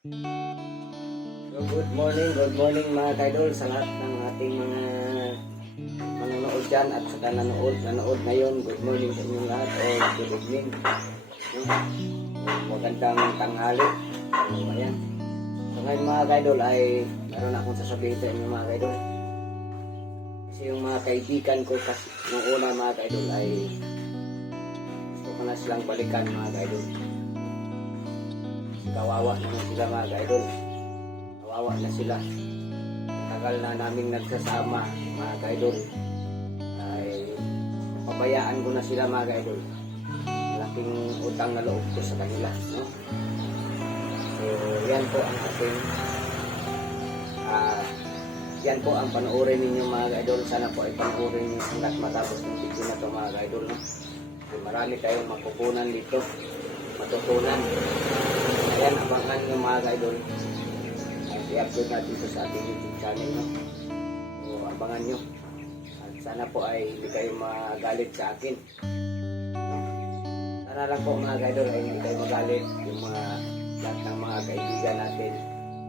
So, good morning mga kaidol sa lahat ng ating mga manonood dyan at saka nanood ngayon. Good morning sa inyong lahat o good evening. Magandang tanghali. Ayan. So ngayon mga kaidol ay meron akong sasabihin sa inyo mga kaidol. Kasi yung mga kaibigan ko kasi nung una mga kaidol ay gusto ko na silang balikan mga kaidol. Kawawa naman sila mga kaidol. Kawawa na sila. Tagal na naming nagsasama mga kaidol. Ay pabayaan ko na sila mga kaidol. Malaking utang na loob ko sa kanila, no? So yan po ang ating yan po ang panoorin ninyo mga kaidol. Sana po ay panoorin ninyo hanggat matapos ng video na ito mga kaidol, no? So, marami kayong makukunan dito, matutunan. Ayan, abangan nyo mga kaidol. I-upload natin ito sa ating YouTube channel, no? So, abangan nyo. At sana po ay hindi kayo magalit sa akin. Sana lang po mga kaidol ay hindi kayo magalit. Yung mga lahat ng mga kaibigan natin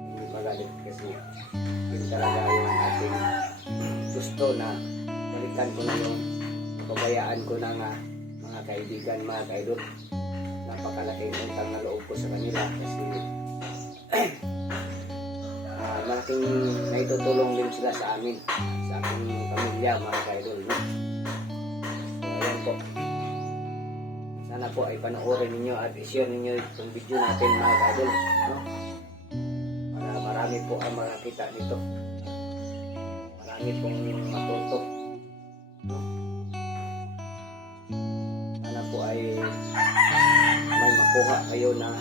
hindi magalit kasi yun talaga yung ating gusto na balikan ko na yung pabayaan ko na nga mga kaibigan mga kaidol. Napakalaking utang na loob ko sa kanila kasi malaking naitutulong din sila sa amin, sa aking pamilya mga kaidol, no? So ayan po, sana po ay panoorin ninyo at i-share ninyo itong video natin mga kaidol, no? Para marami po ang makakita nito, marami pong matuto, no? Sana po ay may makuha kayo na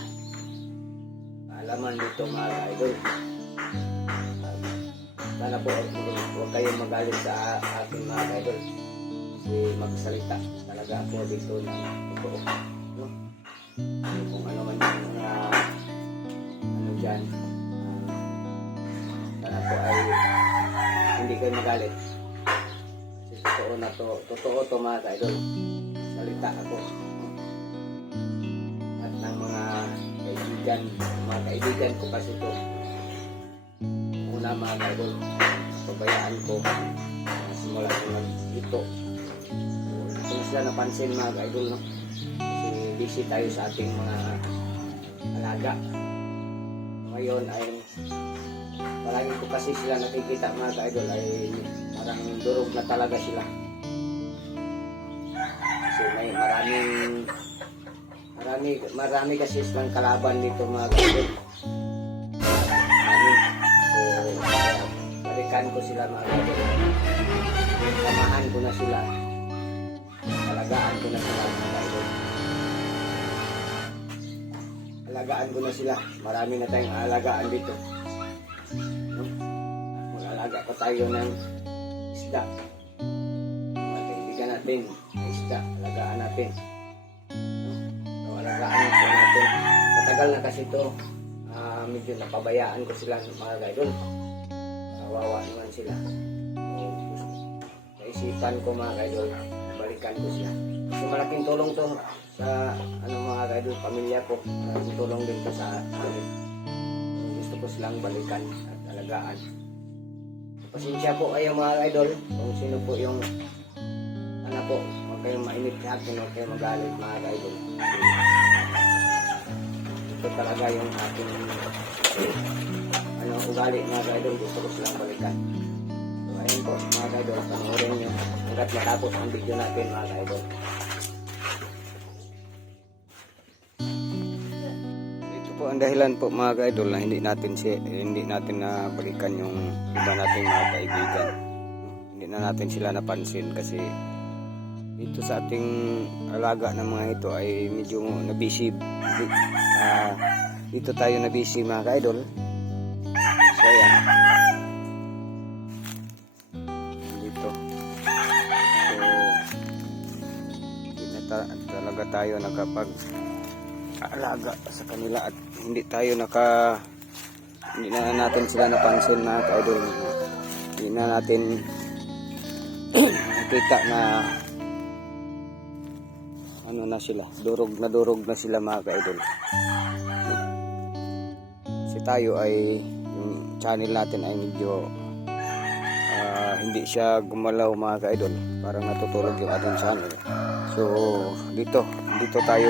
kaalaman dito mga idol. Sana po huwag kayong magalit sa ating mga idol kasi magsalita talaga ako dito ng totoo, no? Kung ano man yung mga ano dyan, sana po ay hindi kayo magalit kasi totoo na to, totoo to mga idol. Salita ako at ng mga kaibigan ko kasi ito una mga kaidol, pabayaan ko simula ko ito. Ito na sila napansin mga kaidol, no? Kasi busy tayo sa ating mga alaga ngayon ay palagi ko kasi sila nakikita mga kaidol ay parang durog na talaga sila kasi may marami kasi silang kalaban dito mga kaidol. Balikan ko sila mga kaidol. Samahan ko na sila. Alagaan ko na sila mga kaidol. Alagaan ko na sila. Marami na tayong alagaan dito, no? Mag-alaga pa tayo ng isda. Mga kaibigan natin ng isda. Alagaan natin. Alagaan po natin. Matagal na kasi ito. Medyo napabayaan ko sila mga kaidol. Kawawa naman sila. Naisipan ko mga kaidol, balikan ko sila. Kasi malaking tulong to sa mga kaidol, pamilya ko. Malaking tulong din to sa amin. Gusto ko silang balikan at alagaan. Pasensya po kayo mga kaidol kung sino po yung po, huwag kayong mainit sa akin, huwag kayong magalit mga kaidol. Ito talaga yung ating ugali mga kaidol, gusto ko silang balikan. So ayun po mga kaidol, panoorin nyo hanggat matapos ang video natin mga kaidol. Ito po ang dahilan po mga kaidol na hindi natin na balikan yung iba nating mga kaibigan. Hindi na natin sila napansin kasi dito sa ating alaga ng mga ito ay medyo nabisi. Dito tayo nabisi mga kaidol. So ayan, dito so hindi na talaga tayo nakapag-alaga sa kanila at hindi na natin sila napansin mga kaidol. Hindi na natin nakita na ano na sila, durog na sila mga kaidol. Kasi tayo ay yung channel natin ay medyo hindi siya gumalaw mga ka-idol, parang natutulog yung ating channel. So dito tayo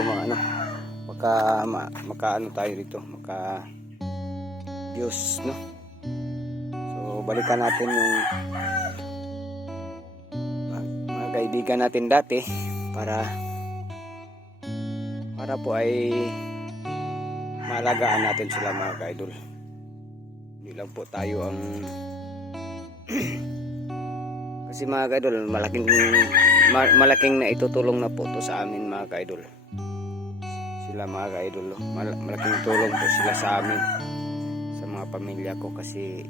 maka tayo dito, maka views, no? So balikan natin yung mga kaibigan natin dati para po ay maalagaan natin sila mga ka-idol. Hindi lang po tayo ang kasi mga ka-idol, malaking na itutulong na po to sa amin mga ka-idol. Sila mga ka-idol, malaking tulong po sila sa amin, sa mga pamilya ko, kasi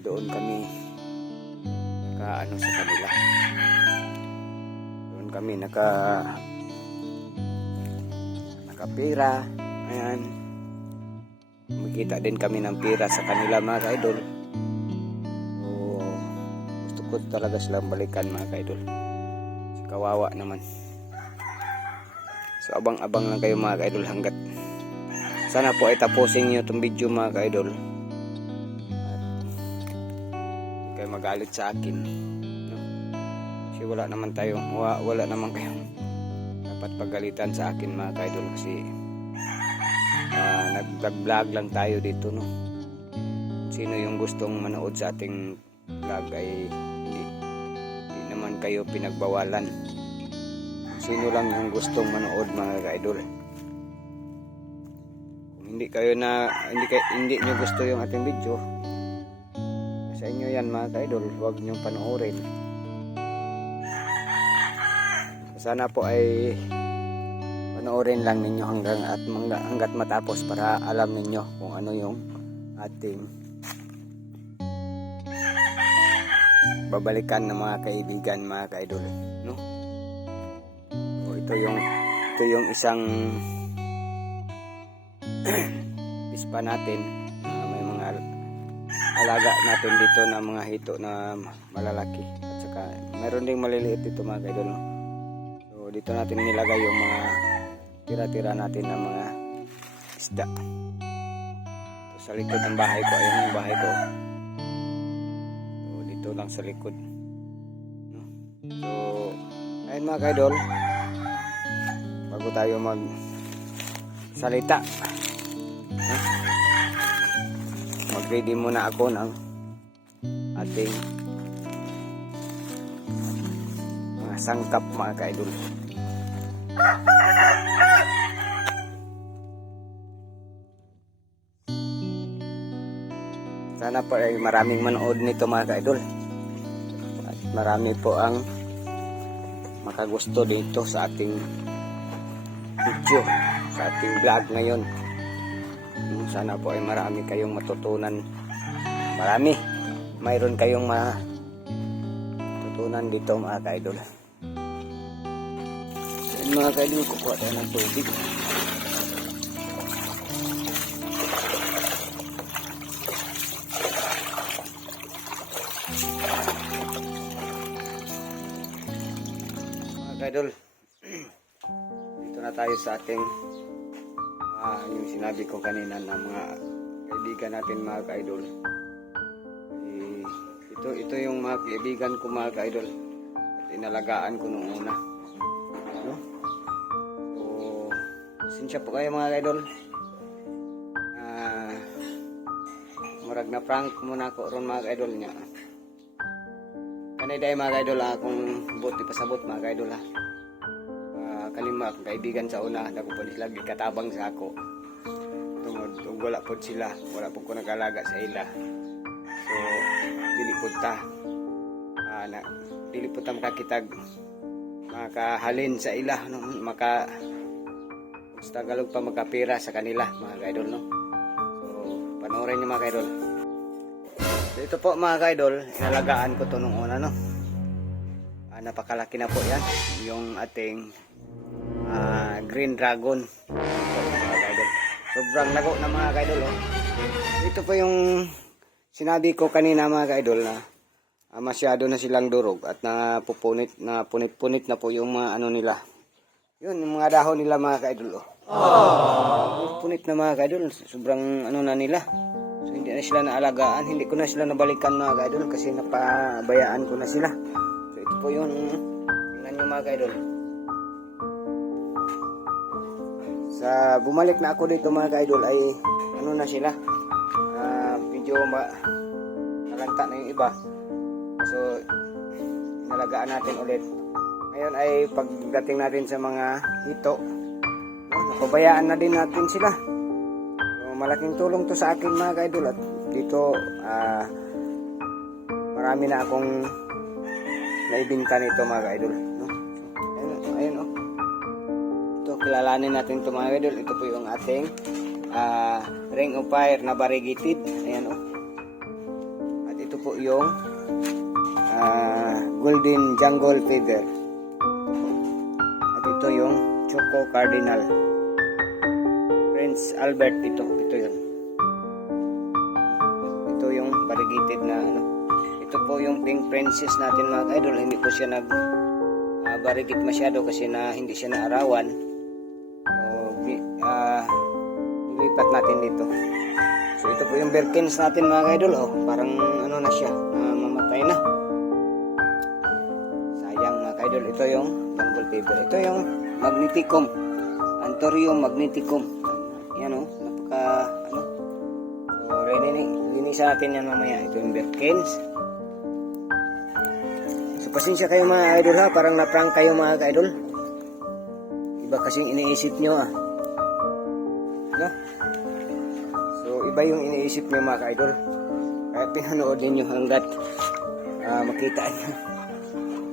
doon kami nakaano sa kanila. Doon kami nakapira. Ayan. Makita din kami ng pira sa kanila mga ka-idol. So, gusto ko talaga silang balikan mga ka-idol. Si kawawa naman. So abang-abang lang kayo mga ka-idol hanggat sana po ay tapusin nyo itong video mga ka-idol. Hindi kayo magalit sa akin, no? Kasi wala naman kayong dapat pagalitan sa akin mga ka-idol, kasi nag-vlog lang tayo dito, no? Sino yung gustong manood sa ating vlog ay hindi naman kayo pinagbawalan. Sino lang yung gustong manood mga ka-idol. Kung hindi nyo gusto yung ating video, sa inyo yan mga ka-idol, huwag nyo panoorin. Sana po ay panoorin lang ninyo hanggat matapos para alam ninyo kung ano yung ating babalikan ng mga kaibigan mga ka-idol, no? O ito yung isang pispa natin, may mga alaga natin dito na mga hito na malalaki, at saka meron ding maliliit dito mga ka-idol, no? So dito natin nilagay yung mga tira-tira natin ng mga isda. So, sa likod ng bahay ko, ayan yung bahay ko. So dito lang sa likod, no? So ayun mga ka-idol, bago tayo salita, no? Mag-ready muna ako ng ating mga sangkap mga ka-idol. Sana po ay maraming manood nito mga ka-idol, at marami po ang makagusto dito sa ating video, sa ating vlog ngayon. Sana po ay marami kayong matutunan, mayroon kayong matutunan dito mga ka-idol. Mga ka-idol, kukuha tayo ng tubig. Mga ka-idol, dito na tayo sa ating yung sinabi ko kanina na mga kaibigan natin mga ka-idol. Ito yung mga kaibigan ko mga ka-idol, at inalagaan ko nung una, no? So sinsya po kayo mga ka-idol, murag na prank muna ko ron mga ka-idol niya. Kanay dahil mga ka-idol, kung buti pasabot mga ka-idol, kalima akong kaibigan sa una, dako po sila katabang sa ako tungod wala po ko nagalaga sa ila. So dili po ta makakitag makahalin sa ila, no? Tagalog pa makapira sa kanila mga ka-idol, no? So panoorin niyo mga ka-idol. Ito po mga ka-idol, inalagaan ko to nung una, no? Napakalaki na po yan, yung ating green dragon. Mga ka-idol, sobrang lago na mga ka-idol, oh. Ito po yung sinabi ko kanina mga ka-idol, na masyado na silang durog at punit-punit na po yung mga ano nila. Yun, yung mga dahon nila mga ka-idol, oh. Punit na mga ka-idol. Sobrang ano na nila. So hindi na sila naalagaan. Hindi ko na sila nabalikan mga ka-idol kasi napabayaan ko na sila. So ito po yung tingnan nyo mga ka-idol. Sa bumalik na ako dito mga ka-idol ay ano na sila. Medyo nalanta na yung iba. So inalagaan natin ulit. Ngayon ay pagdating natin sa mga hito, napabayaan na din natin sila. So, malaking tulong to sa akin mga ka-idol. At dito marami na akong naibinta nito mga ka-idol, no? Ayun oh. Ito, kilalanin natin ito mga ka-idol. Ito po yung ating ring of fire na variegated. Ayan oh. At ito po yung golden jungle feather. At ito yung choco cardinal. Prince Albert ito yun. Ito yung variegated na ano. Ito po yung pink princess natin mga ka-idol. Hindi po siya nag variegate masyado kasi hindi siya naarawan. So nilipat natin dito. So ito po yung Birkins natin mga ka-idol. Oh, parang ano na siya, mamatay na. Sayang mga ka-idol. Ito yung jungle fever. Ito yung magneticum. Anthurium magneticum. Yan oh, napaka ano. So linisan natin yan mamaya. Ito yung Birkins. So pasensya kayo mga idol ha, parang na-prank kayo mga ka-idol. Iba kasing iniisip nyo ah. No? So iba yung iniisip nyo mga ka-idol. Kaya pinanood ninyo hanggat makita nyo.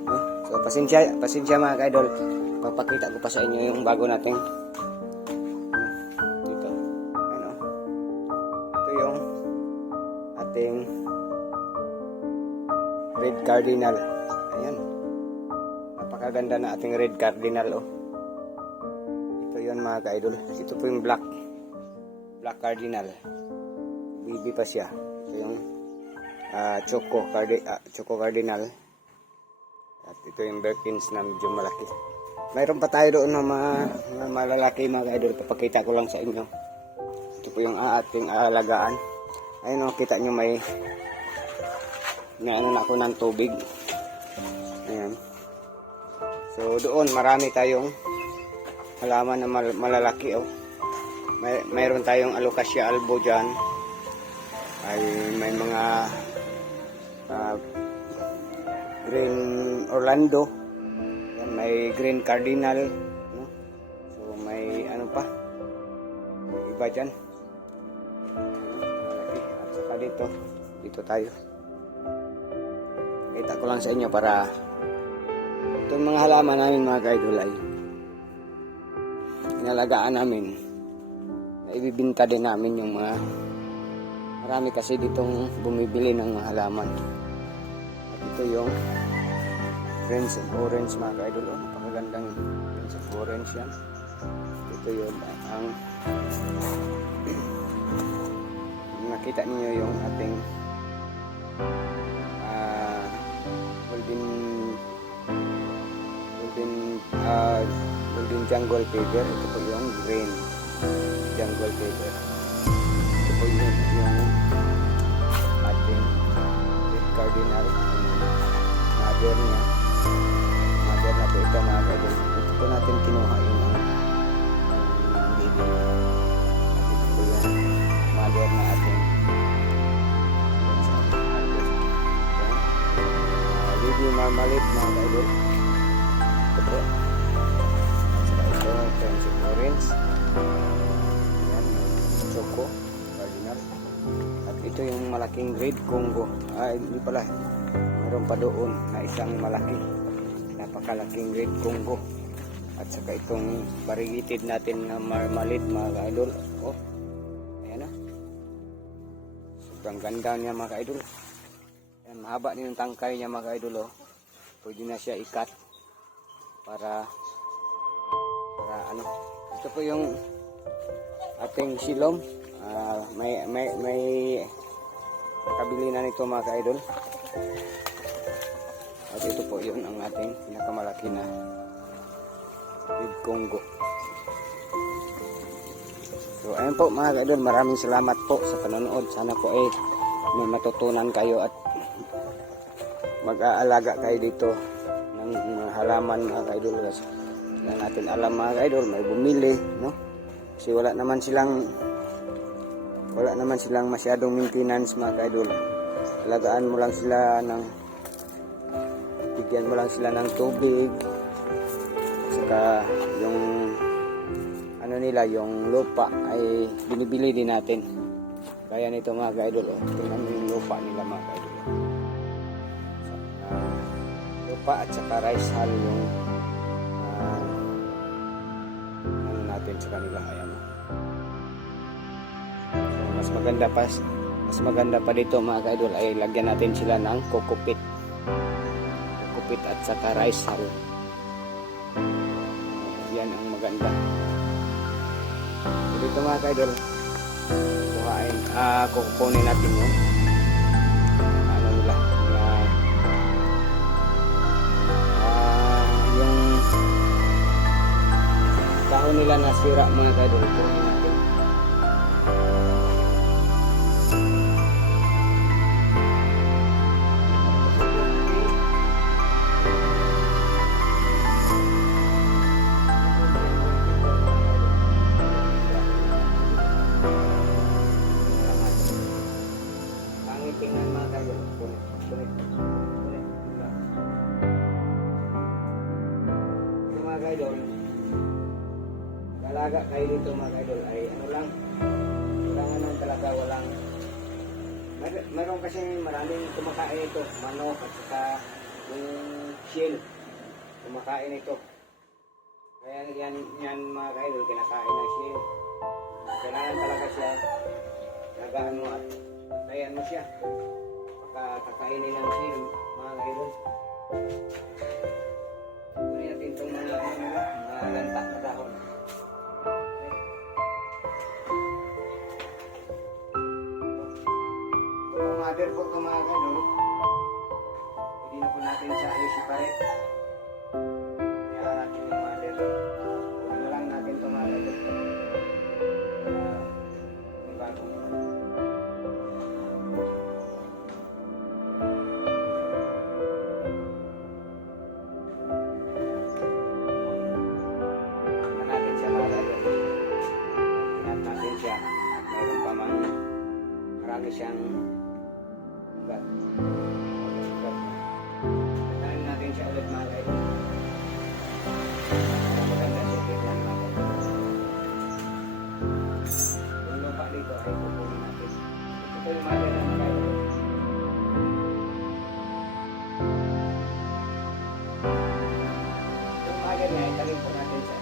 No? So pasensya mga ka-idol. Papakita ko pa sa inyo yung bago nating dito. Ano? Ito yung ating red cardinal. Ayan. Napakaganda na ating red cardinal oh. Ito yun mga ka-idol. Ito po yung black cardinal. Baby pa siya. Ito yung choco cardinal. At ito yung Birkins na medyo malaki. Mayroon pa tayo doon na mga malalaki mga ka-idol. Papakita ko lang sa inyo. Ito po yung ating alagaan. Ayun o, kita nyo may ano na ako ng tubig. Ayan. So doon marami tayong halaman na malalaki oh. Mayroon tayong Alocasia albo dyan. Ay may mga green Orlando. Yan, may green cardinal, no? So may ano pa? May iba dyan. At saka dito tayo. Kita ko lang sa inyo para itong mga halaman namin mga ka-idol ay inalagaan namin. Na ibibinta din namin yung mga marami kasi ditong bumibili ng mga halaman. At ito yung Prince of Orange mga ka-idol. Napakagandang Prince of Orange yan. Ito yung ang nakita niyo yung ating golden jungle fever. Ito po yung green jungle fever. Ito po yung ating red cardinal. Mother na po ito mga ka-idol. Ito po natin kinuha yung baby. Ito po yung mother na ating baby marmalade mga ka-idol. Ito po. Ito Prince of Orange. Ayan, choco cardinal. At ito yung malaking red Congo. Hindi pala. Meron pa doon na isang malaki. Napakalaking red Congo. At saka itong variegated natin na marmalade mga ka-idol. Oh. Ayan na. Sobrang ganda niya mga ka-idol. Ayan, mahaba din yung tangkay niya mga ka-idol. Oh. Pwede na siya ikat para ano. Ito po yung ating silom. May kabili na nito mga ka-idol. At ito po yun ang ating pinakamalaki na red Congo. So ayun po mga kaidol, maraming salamat po sa panonood. Sana po ay may matutunan kayo at mag-aalaga kayo dito ng mga halaman mga kaidol. Kasi na natin alam mga kaidol, may bumili, no? Kasi wala naman silang masyadong maintenance mga kaidol. Alagaan mo lang sila ng, bigyan mo lang sila ng tubig, saka yung ano nila, yung lupa ay binibili din natin. Kaya nito mga kaidol, oh, tingnan mo yung lupa nila mga kaidol. Lupa at saka rice hull yung ano natin sa kanila. Ayan. So, mas maganda pa dito mga kaidol ay lagyan natin sila ng kokopit at saka rice hull. Yan ang maganda. So, dito mga kaidol, kukunin natin yung ano nila na yung dahon nila nasira mga kaidol. Kunin natin. Tingnan mga kaidol, kunin. Ito mga kaidol, dalaga kayo dito mga kaidol ay ano lang, kailangan lang talaga walang, mayroon kasi maraming kumakain ito, manok at saka yung shell, kumakain ito. Kaya yan mga kaidol, kinakain ng shell. Kailangan talaga siya, lagaan mo at tayan mo siya. Kakainin ng shell mga kaidol. Kunin natin itong mga lantak na dahon. Itong mother po ito mga kaidol, hindi na po natin siya i-separate. Kaya natin yung mother. Kunin lang natin ito mga kaidol. May bagong marami siyang ugat. Tatanin natin siya ulit mga kaidol. Maganda siya tingnan mga kaidol. Yung lupa dito ay kukunin natin. Ito yung mga kaidol mga kaidol. Yung mga kaidol ay talim po natin siya.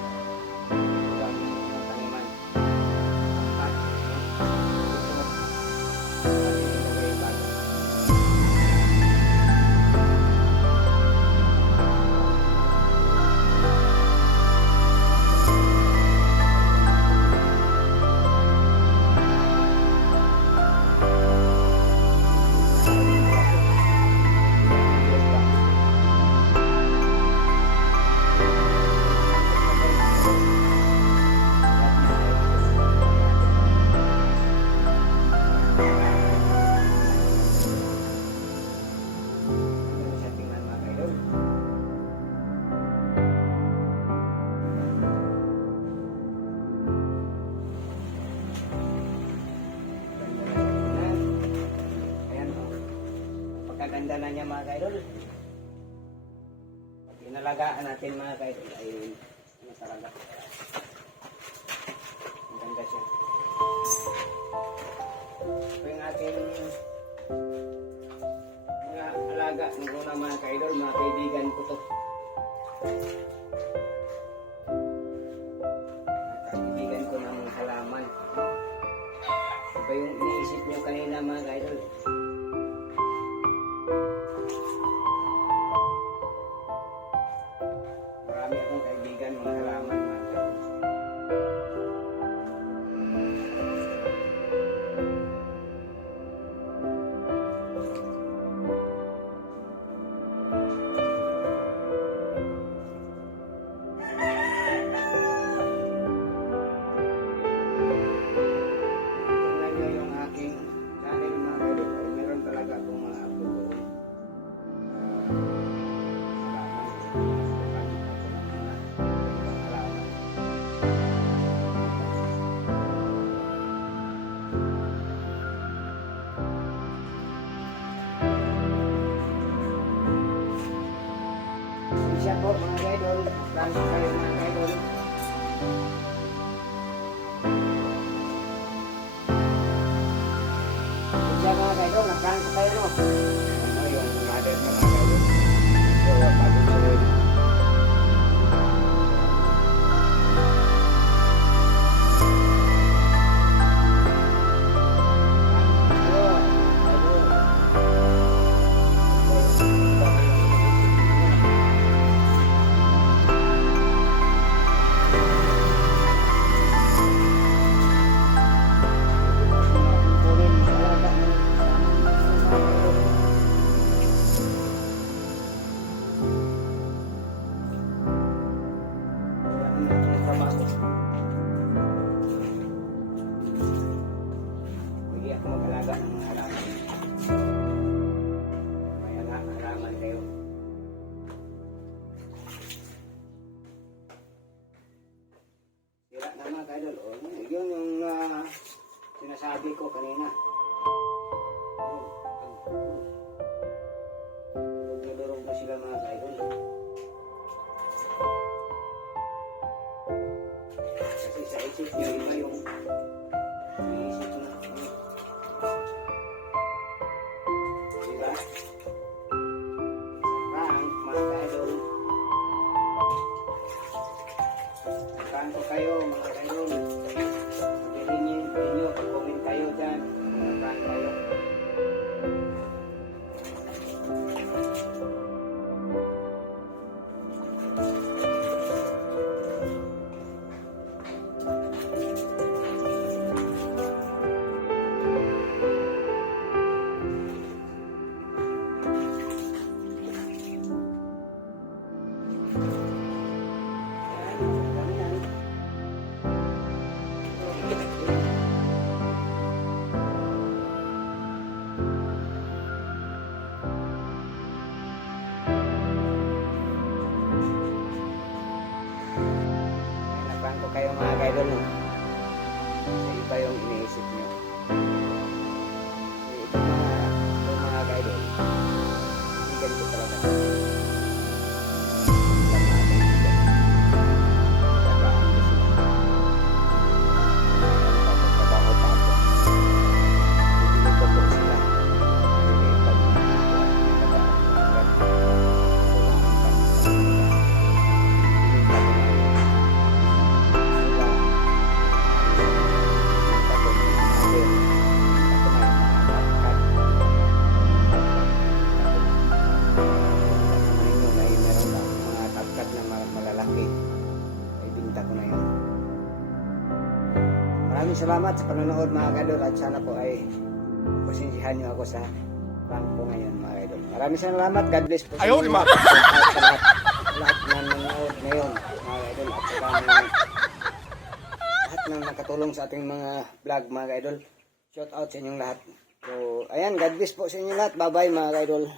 Ganda na niya mga kaidol. Pag inalagaan natin mga kaidol ay ano talaga. Maganda siya. Ito yung ating mga alaga ng una mga kaidol, mga kaibigan ko to. Mga kaibigan ko ng halaman. Ito yung iniisip nyo kanina mga kaidol. Marami akong kaibigan, mga halaman, mga kaidol. Nagkano kayo mga kaidol. Kaya mga kaidol, nagkano kayo no? Ano yung mother ng mga kaidol. So, bagong sunod. Hindi ako mag-alaga ng mga halaman. May halaman kayo. Sira na mga kaidol. O, yun yung sinasabi ko kanina. Durog na sila mga kaidol. Kasi sa isip niyo, iba yung iisip na. Diba? Prank, mga kaidol. Prank ko kayo, mga kaidol. Sabihin niyo, pag-comment kayo dyan. Prank kayo. Naprank ko kayo mga kaidol no? Kasi iba yung iniisip nyo. Kasi ito mga kaidol, hindi ganito talaga. Maraming salamat sa panonood mga kaidol at sana po ay pasinsihan niyo ako sa prank po ngayon mga kaidol. Maraming salamat. God bless po sa inyo. Sa lahat na nanonood ngayon mga kaidol at saka lahat ng nakatulong sa ating mga vlog mga kaidol. Shout out sa inyong lahat. So ayan, God bless po sa inyo lahat. Bye bye mga kaidol.